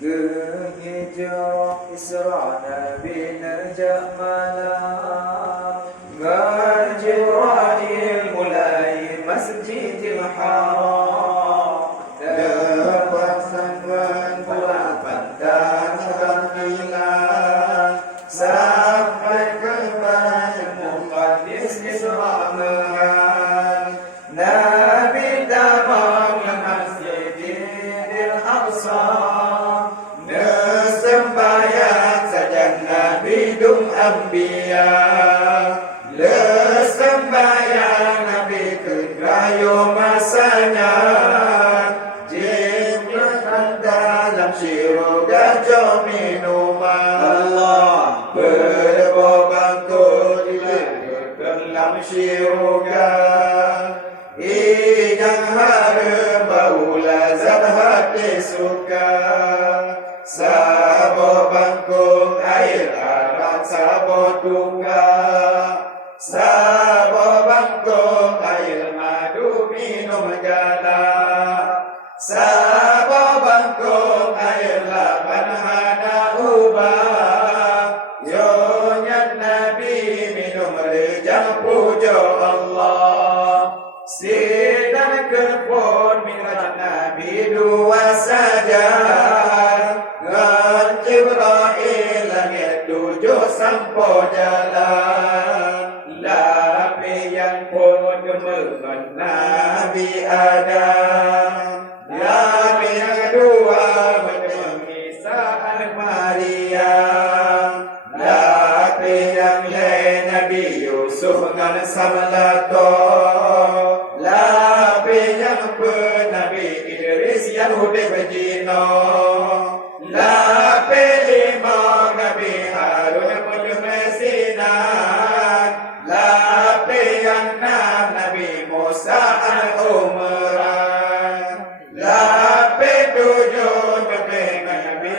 Hijrah Isra Nabi najak malam, Jibril mulai Masjidil Haram, lepasan bulan pandangan hilang sampai ke Baitul Muqaddis Isra Mi'raj. Nabi tamam ke Masjidil Aqsa, sembahyang saja Nabi dum Anbiya, sembahyang Nabi kegrayo masanya, Jibril dalam syurga jo minuman, Allah berbangkut di dalam syurga, ikan harum bau lazat hati suka. Sabo bangkung air arak sabo duka, sabo bangkung air madu minum gala, sabo bangkung air laban hana ubah. Yonyan Nabi minum rejang puja Allah, sinar kepon mirat Nabi dua saja. Jibril langit tujuh sampo jalan, lapi yang pun gemerman Nabi Adam, lapi yang kedua menemui saat Maryam, lapi yang lain Nabi Yusuf dengan Samlato, lapi yang pun Nabi Idris yang hudib jino, lapi lima Nabi Harun Mesinan, lapi yang enam Nabi Musa al-Umran, lapi tujuh Nabi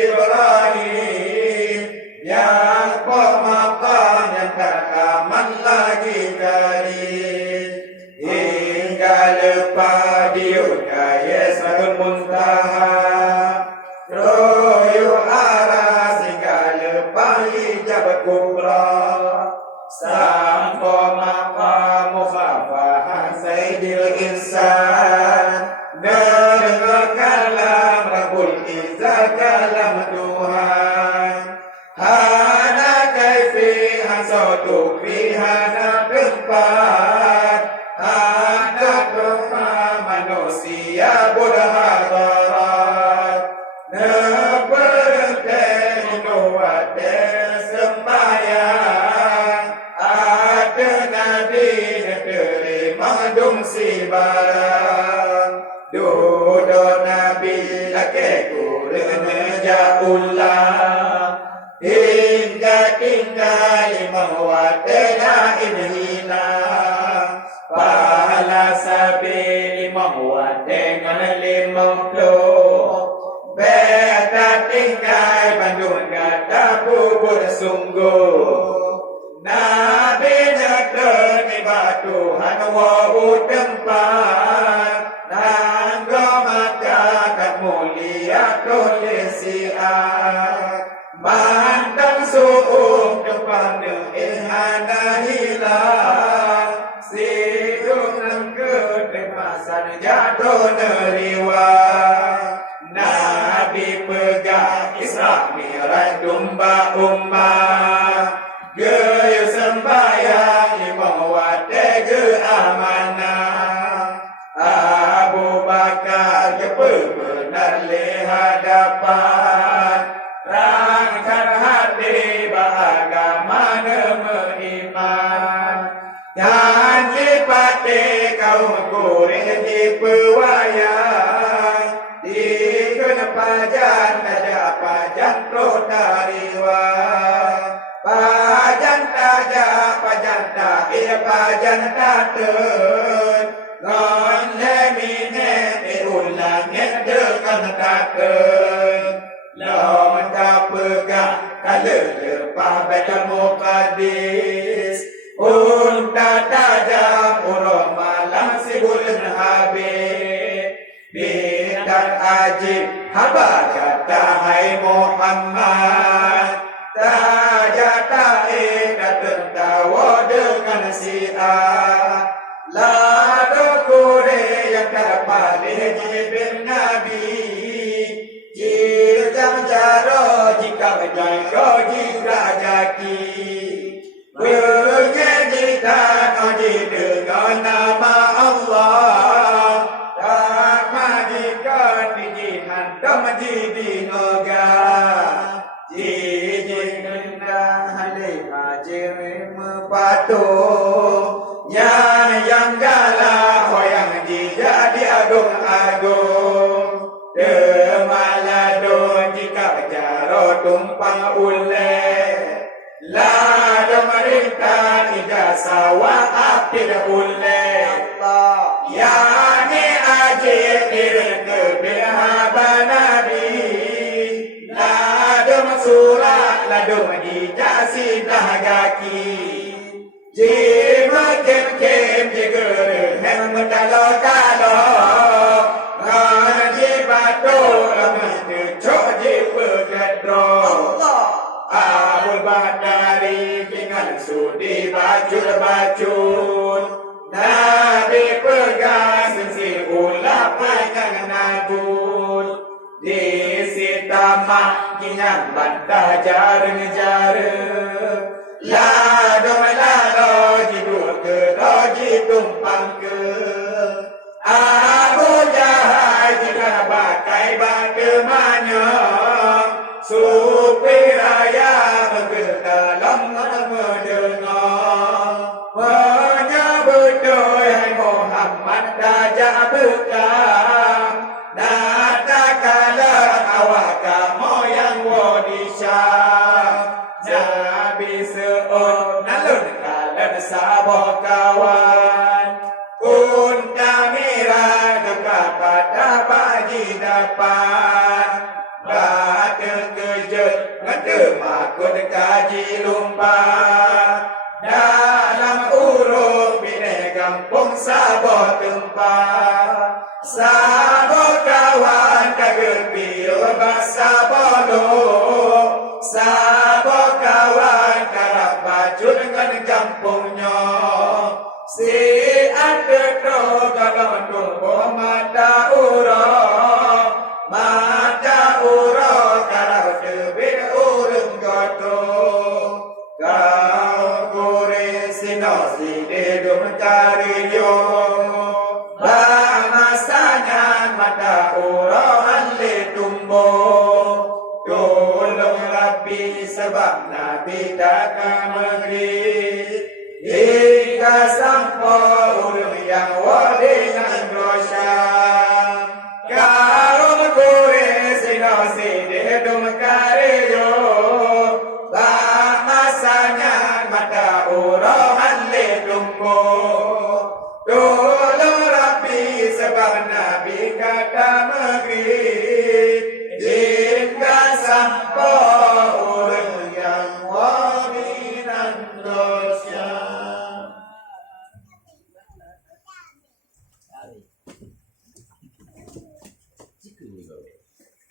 Ibrahim, yang pemakan yang tak aman lagi kali, hingga lepas diudah Yesus Muntaha. Royo arah sehingga lepas hijab kubra, sampo maqam mukhafah Sayyidil Insan, dengar kalam Rabbul Izzah kalam Tuhan, hana kaifi hansautu fi hana tempat, hana rumah manusia berhadarat. Neperken kuat sembahyang, ada Nabi terima dungsi barang, duduk Nabi laki kurang jaulah, hingga tinggal mawatena inhilang, pahala sabi mawatena 50. Beta tinggal Bandung kata bubur sungguh, Nabi nyata di Tuhan wahu tempat, nanggo maka kat mulia kolesiat, mantan suung depan ilhana hilang, sidung nangke tepasan jatuh neriwang. Nabi pegang Isra Mi'raj domba ummah, gaya sembahyang lima waktu ke amanah. Abu Bakar benar le hadapan, rangkan hati beragama beriman. Janji pati kaum Quraisy di pewayang, pajan taja pajan protariwan, pajan taja pajan taja pajan tatun, ngon lemine diulang dengan takun, lom tak pegang kalau lepas Baitul Muqaddis, unta tajam urang malam sibulun habis. Bintang ajib haba kata hai Muhammad, tajata dan tertawa dengan siar. La kure yang dapat Jibril Nabi, jika jaro jika menjaga jika jaki, menyajikan oji dengan nama Allah, tak majikan bijihan dan majidi noga, jijik rendah halih hajirim patuh. Yang galah yang dijadi agung-agung, demaladun jika jaro tumpang uleh, lada merintah ijazah wa apil uleh. Yani ajib direngke bilhaba Nabi, lada surah lada ijazah dahagaki. Jima kem jigere hem dalo ngaji batu lamande choji pegadro Abul Badari dengan sudi bajut Nabi pegang sisi ulah panjang nabut di sitama kinyang bantah jareng-jareng. La domala jidu ke roji tumpang ke Abu Jahal jika bakai bagaimana supiraya berdalam mendengar menyebut hai Muhammad dajah bekam natakala awak kamu yang wadisah Nabi seon nalun kalan sabah kawan kun kamera dekat pada pagi dapat batu kejut ngede makut kaji lumpat dalam urut bine kampung sabah tempat sabah kawan kagel piro basabah lo sabah kawan karap baju dengan kampungnya si ada to kalau tumbuh mata ura karap tebir urung goto kau kure sinosi dedum kariyo masanya mata ura ale tumbuh tolong Rabbi sebab Nabi takkan mengerit hingga sampai urung yang dengan dosa. Kalau kure sinosi dedum kariyo